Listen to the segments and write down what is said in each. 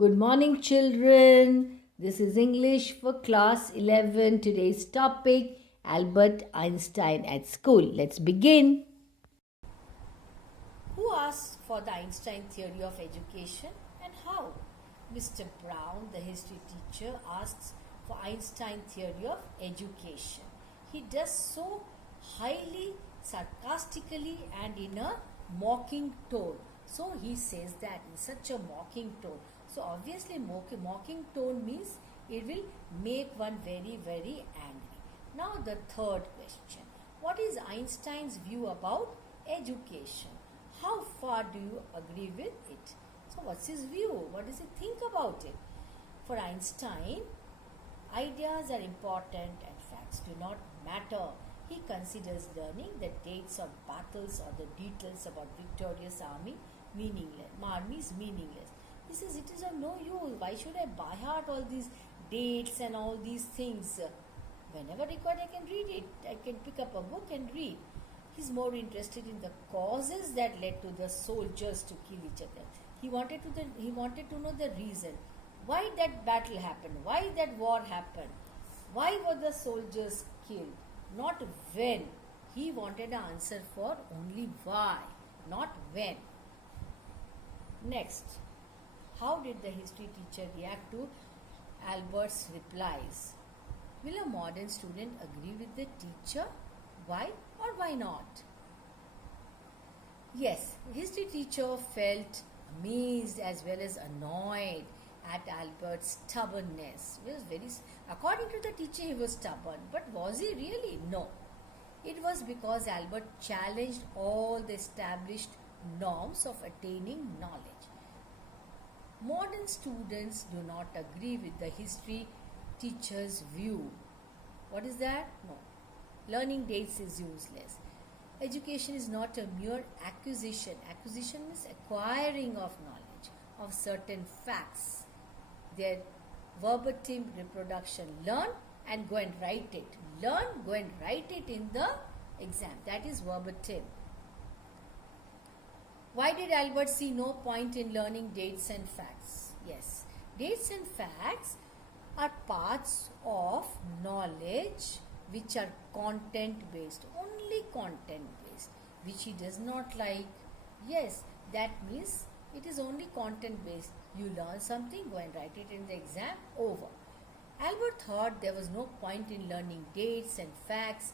Good morning, children. This is English for class 11. Today's topic Albert Einstein at school. Let's begin. Who asked for the Einstein theory of education and how? Mr. Brown, the history teacher, asks for Einstein theory of education. He does so highly sarcastically and in a mocking tone. So he says that in such a mocking tone. So obviously mocking tone means it will make one very, very angry. Now the third question. What is Einstein's view about education? How far do you agree with it? So what's his view? What does he think about it? For Einstein, ideas are important and facts do not matter. He considers learning the dates of battles or the details about victorious army is meaningless. He says it is of no use. Why should I by heart all these dates and all these things? Whenever required, I can read it. I can pick up a book and read. He's more interested in the causes that led to the soldiers to kill each other. He wanted to know the reason. Why that battle happened? Why that war happened? Why were the soldiers killed? Not when. He wanted an answer for only why, not when. Next, how did the history teacher react to Albert's replies? Will a modern student agree with the teacher? Why or why not? Yes, history teacher felt amazed as well as annoyed at Albert's stubbornness. According to the teacher, he was stubborn, but was he really? No. It was because Albert challenged all the established norms of attaining knowledge. Modern students do not agree with the history teacher's view. What is that? No. Learning dates is useless. Education is not a mere acquisition. Acquisition means acquiring of knowledge, of certain facts. Their verbatim reproduction. Learn and go and write it. Learn, go and write it in the exam. That is verbatim. Why did Albert see no point in learning dates and facts? Yes, dates and facts are parts of knowledge which are content based, only content based, which he does not like. Yes, that means it is only content based. You learn something, go and write it in the exam, over. Albert thought there was no point in learning dates and facts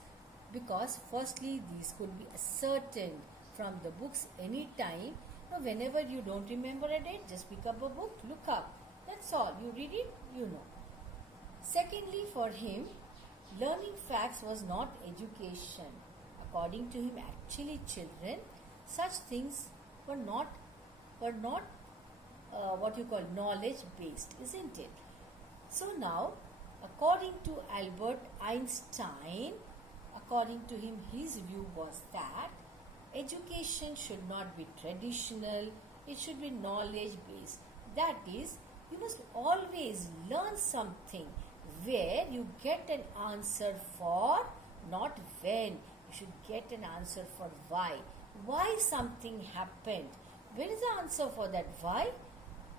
because firstly these could be ascertained from the books anytime. Now whenever you don't remember a date, just pick up a book, look up. That's all. You read it, you know. Secondly, for him, learning facts was not education. According to him, actually children, such things were not what you call knowledge based, isn't it? So now, according to Albert Einstein, according to him, his view was that education should not be traditional, it should be knowledge based. That is, you must always learn something where you get an answer for, not when. You should get an answer for why. Why something happened. Where is the answer for that? Why?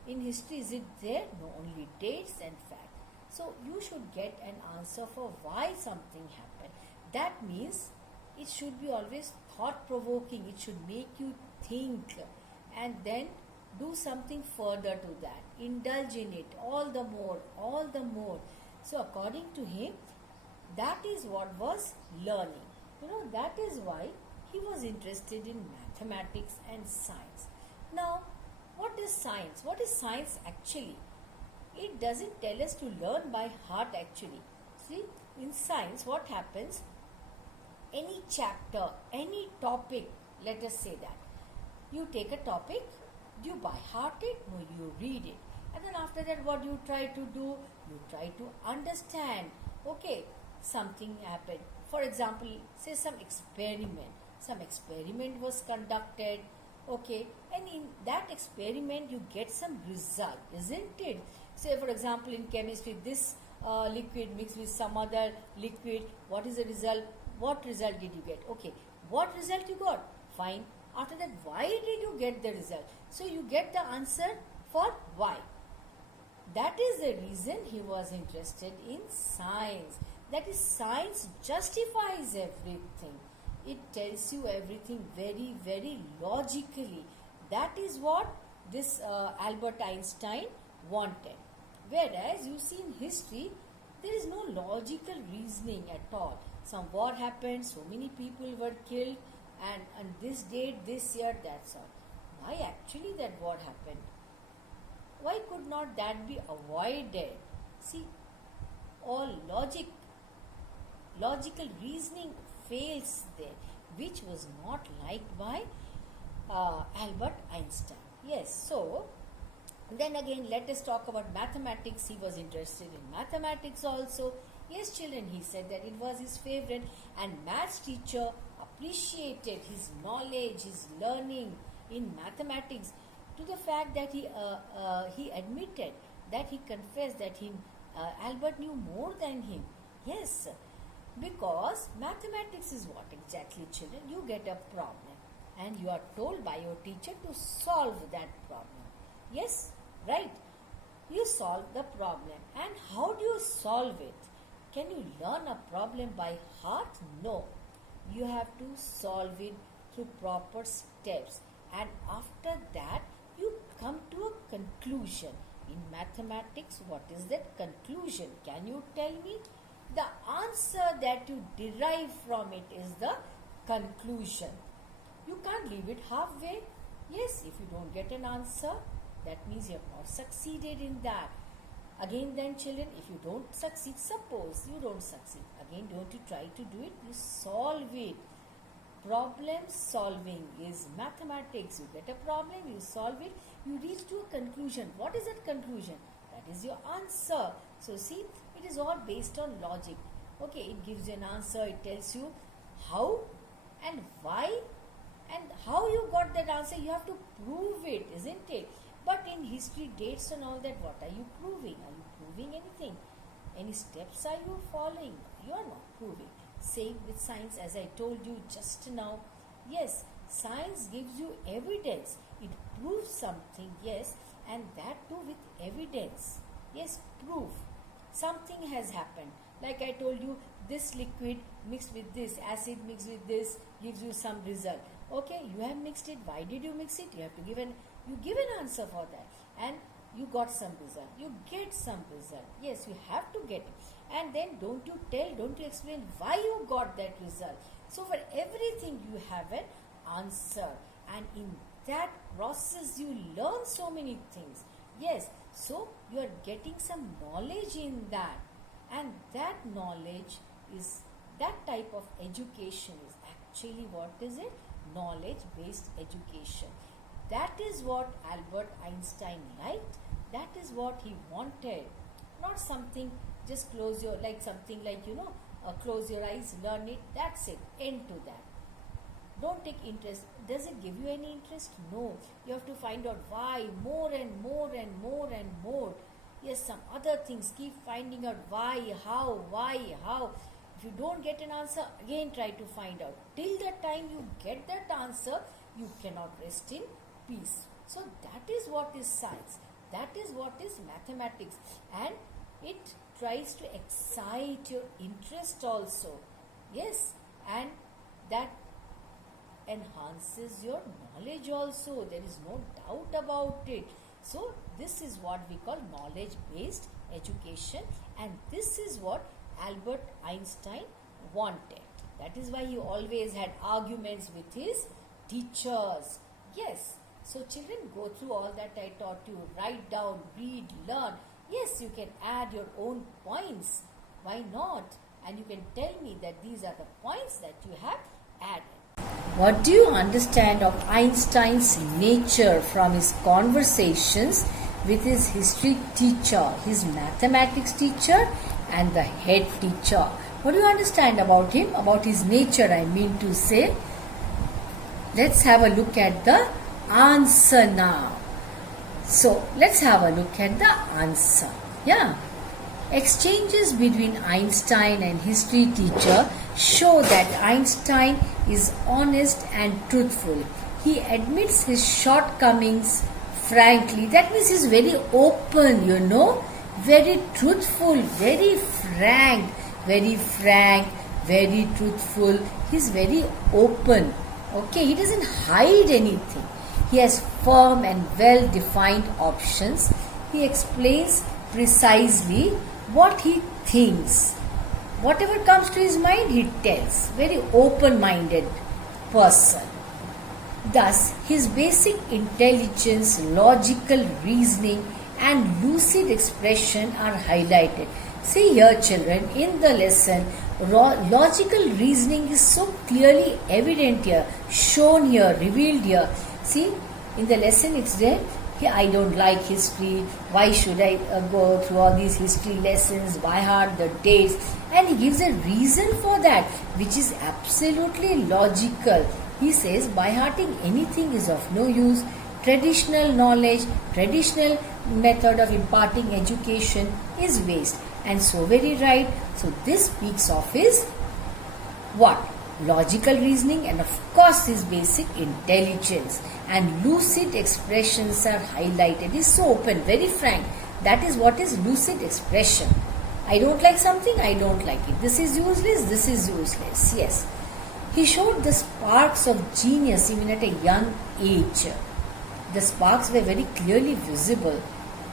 In history, is it there? No, only dates and facts. So you should get an answer for why something happened. That means it should be always thought-provoking. It should make you think and then do something further to that. Indulge in it all the more, all the more. So according to him, that is what was learning. That is why he was interested in mathematics and science. Now, what is science? What is science actually? It doesn't tell us to learn by heart actually. See, in science, what happens? Any chapter, any topic, let us say that. You take a topic, do you by heart it? No, you read it. And then after that, what you try to do? You try to understand. Okay, something happened. For example, say some experiment. Some experiment was conducted. Okay, and in that experiment, you get some result, isn't it? Say, for example, in chemistry, this liquid mixed with some other liquid. What is the result? What result did you get? Okay, what result you got? Fine. After that, why did you get the result? So you get the answer for why. the reason he was interested in science. That is, science justifies everything. It tells you everything very, very logically. That is what this Albert Einstein wanted. Whereas you see in history, there is no logical reasoning at all. Some war happened, so many people were killed, and on this date, this year, that's all. Why actually that war happened? Why could not that be avoided? See, all logical reasoning fails there, which was not liked by Albert Einstein. Yes, so then again, let us talk about mathematics. He was interested in mathematics also. Yes, children, he said that it was his favorite, and maths teacher appreciated his knowledge, his learning in mathematics, to the fact that he admitted, that he confessed that Albert knew more than him. Yes, because mathematics is what exactly, children? You get a problem and you are told by your teacher to solve that problem. Yes, right? You solve the problem. And how do you solve it? Can you learn a problem by heart? No. You have to solve it through proper steps. And after that, you come to a conclusion. In mathematics, what is that conclusion? Can you tell me? The answer that you derive from it is the conclusion. You can't leave it halfway. Yes, if you don't get an answer, that means you have not succeeded in that. Again then, children, if you don't succeed, suppose you don't succeed, again don't you try to do it, you solve it. Problem solving is mathematics. You get a problem, you solve it, you reach to a conclusion. What is that conclusion? That is your answer. So see, it is all based on logic. Okay, it gives you an answer, it tells you how and why and how you got that answer. You have to prove it, isn't it? But in history, dates and all that, what are you proving? Are you proving anything? Any steps are you following? You are not proving. Same with science, as I told you just now. Yes, science gives you evidence. It proves something, yes, and that too with evidence. Yes, proof. Something has happened. Like I told you, this liquid mixed with this, acid mixed with this, gives you some result. Okay, you have mixed it. Why did you mix it? You have to give an answer for that, and you got some result. You get some result. Yes, you have to get it. And then don't you explain why you got that result. So for everything you have an answer, and in that process you learn so many things. Yes, so you are getting some knowledge in that, and that knowledge is, that type of education is actually, what is it? Knowledge based education. That is what Albert Einstein liked. That is what he wanted. Not something just close your, like something like, close your eyes, learn it, that's it, end to that. Don't take interest. Does it give you any interest? No. You have to find out why, more and more and more and more. Yes, some other things. Keep finding out why, how. If you don't get an answer, again try to find out. Till the time you get that answer, you cannot rest in peace. So that is what is science. That is what is mathematics. And it tries to excite your interest also. Yes, and that enhances your knowledge also. There is no doubt about it. So this is what we call knowledge based education, and this is what Albert Einstein wanted. That is why he always had arguments with his teachers. Yes, so children, go through all that I taught you. Write down, read, learn. Yes, you can add your own points. Why not? And you can tell me that these are the points that you have added. What do you understand of Einstein's nature from his conversations with his history teacher, his mathematics teacher, and the head teacher? What do you understand about him, about his nature, I mean to say? Let's have a look at the answer now. So let's have a look at the answer. Yeah. Exchanges between Einstein and history teacher show that Einstein is honest and truthful. He admits his shortcomings frankly. That means he's very open, very truthful, very frank, very truthful. He's very open. Okay, he doesn't hide anything. He has firm and well defined options. He explains precisely what he thinks. Whatever comes to his mind, he tells. Very open minded person. Thus, his basic intelligence, logical reasoning, and lucid expression are highlighted. See here, children, in the lesson, logical reasoning is so clearly evident here, shown here, revealed here. See, in the lesson it's there. Here, I don't like history. Why should I go through all these history lessons? By heart the dates. And he gives a reason for that, which is absolutely logical. He says, by hearting anything is of no use. Traditional knowledge, traditional method of imparting education is waste. And so very right. So this speaks of his what? Logical reasoning and of course his basic intelligence. And lucid expressions are highlighted. He's so open, very frank. That is what is lucid expression. I don't like something, I don't like it. This is useless, this is useless. Yes. He showed the sparks of genius even at a young age. The sparks were very clearly visible.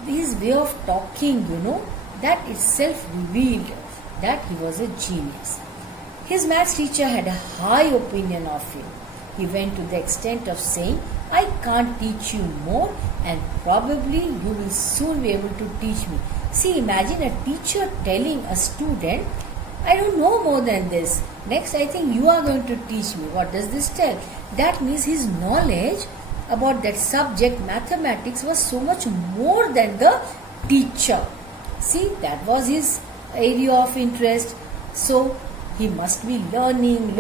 His way of talking, that itself revealed that he was a genius. His maths teacher had a high opinion of him. He went to the extent of saying, I can't teach you more and probably you will soon be able to teach me. See, imagine a teacher telling a student, I don't know more than this. Next, I think you are going to teach me. What does this tell? That means his knowledge about that subject, mathematics, was so much more than the teacher. See, that was his area of interest. So, he must be learning,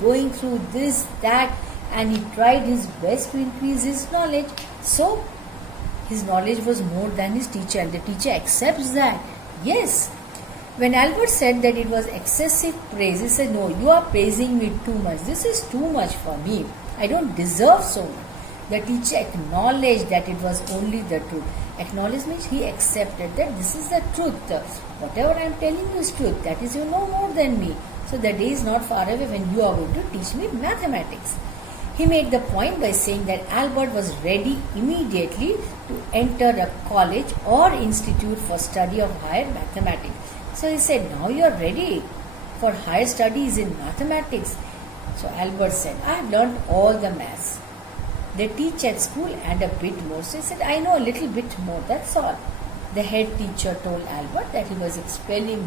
going through this, that, and he tried his best to increase his knowledge. So, his knowledge was more than his teacher, and the teacher accepts that. Yes. When Albert said that it was excessive praise, he said, no, you are praising me too much. This is too much for me. I don't deserve so much. The teacher acknowledged that it was only the truth. Acknowledgement, he accepted that this is the truth. Whatever I am telling you is truth. That is, you know more than me. So the day is not far away when you are going to teach me mathematics. He made the point by saying that Albert was ready immediately to enter a college or institute for study of higher mathematics. So he said, now you are ready for higher studies in mathematics. So Albert said, I have learned all the maths. They teach at school and a bit more. So he said, I know a little bit more, that's all. The head teacher told Albert that he was expelling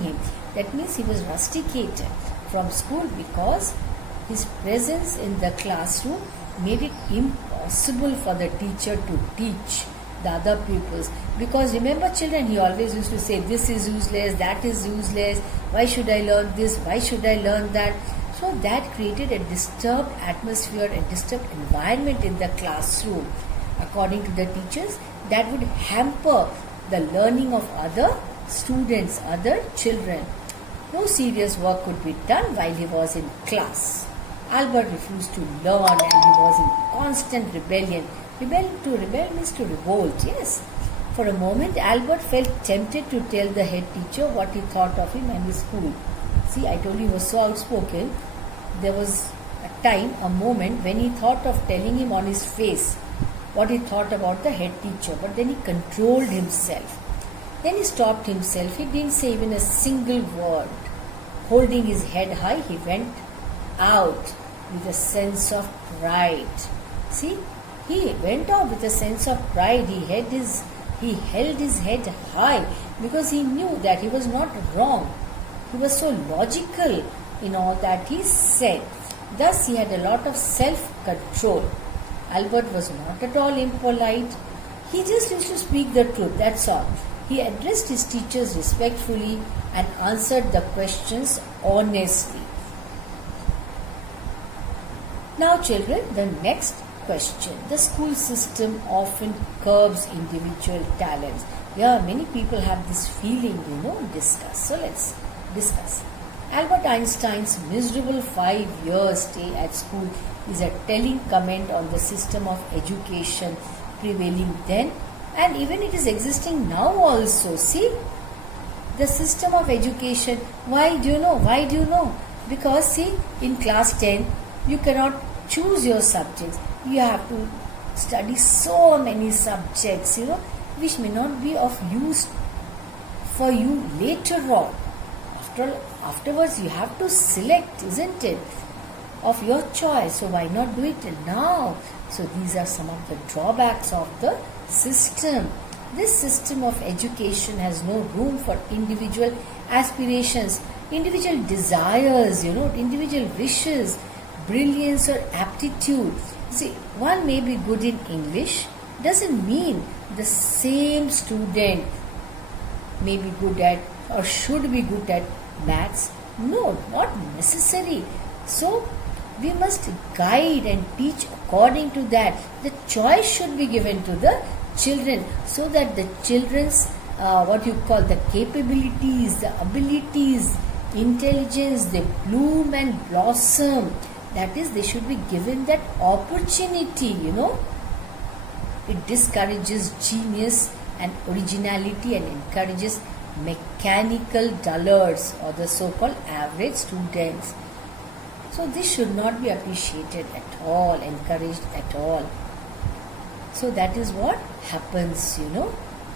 him. That means he was rusticated from school because his presence in the classroom made it impossible for the teacher to teach the other pupils. Because remember, children, he always used to say, this is useless, that is useless, why should I learn this, why should I learn that? So that created a disturbed atmosphere, a disturbed environment in the classroom. According to the teachers, that would hamper the learning of other students, other children. No serious work could be done while he was in class. Albert refused to learn and he was in constant rebellion. Rebel means to revolt, yes. For a moment, Albert felt tempted to tell the head teacher what he thought of him and his school. See, I told you he was so outspoken. There was a time, a moment when he thought of telling him on his face what he thought about the head teacher. But then he controlled himself. Then he stopped himself. He didn't say even a single word. Holding his head high, he went out with a sense of pride. See, he went out with a sense of pride. He held his head high because he knew that he was not wrong. He was so logical in all that he said. Thus, he had a lot of self-control. Albert was not at all impolite. He just used to speak the truth, that's all. He addressed his teachers respectfully and answered the questions honestly. Now, children, the next question. The school system often curbs individual talents. Yeah, many people have this feeling, discuss. So, let's discuss. Albert Einstein's miserable 5-year stay at school is a telling comment on the system of education prevailing then And even it is existing now also. See, the system of education. Why do you know? Why do you know? Because see, in class 10, you cannot choose your subjects. You have to study so many subjects, which may not be of use for you later on. Afterwards, you have to select, isn't it, of your choice. So why not do it now? So these are some of the drawbacks of the system. This system of education has no room for individual aspirations, individual desires, individual wishes, brilliance or aptitude. See, one may be good in English, doesn't mean the same student may be good at or should be good at maths. No, not necessary. So we must guide and teach according to that. The choice should be given to the children, so that the children's what you call the capabilities, the abilities, intelligence, they bloom and blossom. That is, they should be given that opportunity. It discourages genius and originality and encourages mechanical dullards, or the so-called average students. So this should not be appreciated at all, encouraged at all. So that is what happens,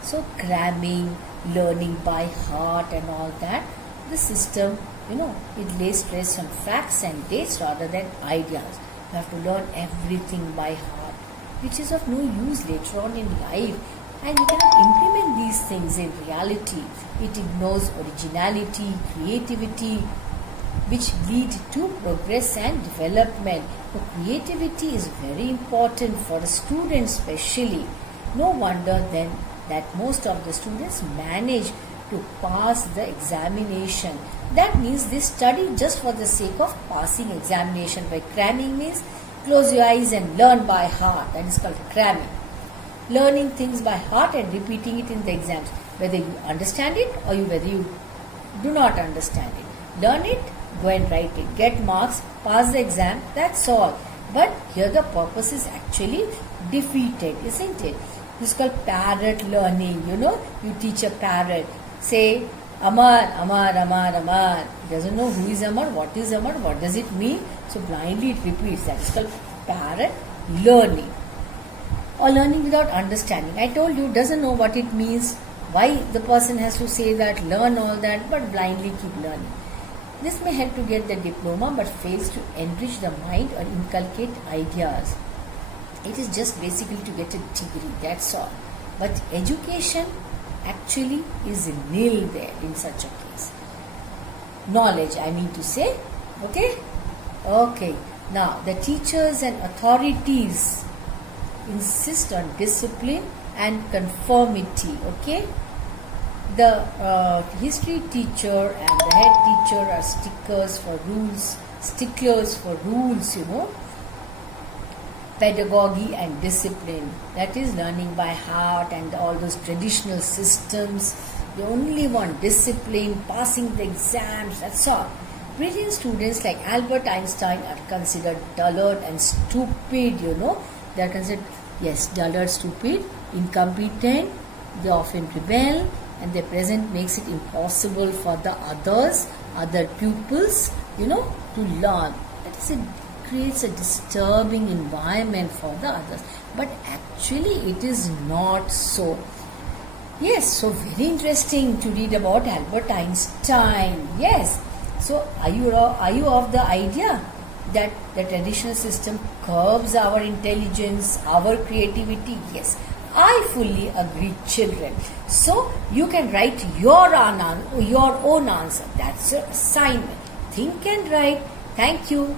So cramming, learning by heart and all that, the system, it lays stress on facts and dates rather than ideas. You have to learn everything by heart, which is of no use later on in life. And you cannot implement these things in reality. It ignores originality, creativity, which lead to progress and development. So creativity is very important for a student especially. No wonder then that most of the students manage to pass the examination. That means they study just for the sake of passing examination. By cramming means close your eyes and learn by heart. That is called cramming. Learning things by heart and repeating it in the exams. Whether you understand it or whether you do not understand it. Learn it, go and write it. Get marks, pass the exam, that's all. But here the purpose is actually defeated, isn't it? This is called parrot learning. You teach a parrot. Say, Amar, Amar, Amar, Amar. It doesn't know who is Amar, what is Amar, what does it mean. So blindly it repeats. That is called parrot learning. Or learning without understanding. I told you, doesn't know what it means. Why the person has to say that, learn all that, but blindly keep learning. This may help to get the diploma but fails to enrich the mind or inculcate ideas. It is just basically to get a degree, that's all. But education actually is nil there in such a case. Knowledge, I mean to say. Okay. Now, the teachers and authorities insist on discipline and conformity. The history teacher and the head teacher are sticklers for rules, pedagogy and discipline. That is learning by heart and all those traditional systems. They only want discipline, passing the exams, that's all. Brilliant students like Albert Einstein are considered dullard and stupid, They are considered, dullard, stupid, incompetent. They often rebel, and their present makes it impossible for the other pupils, to learn. That is, it creates a disturbing environment for the others. But actually, it is not so. Yes, so very interesting to read about Albert Einstein. Yes. So, are you of the idea that the traditional system curbs our intelligence, our creativity? Yes. I fully agree, children. So, you can write your own answer. That's your assignment. Think and write. Thank you.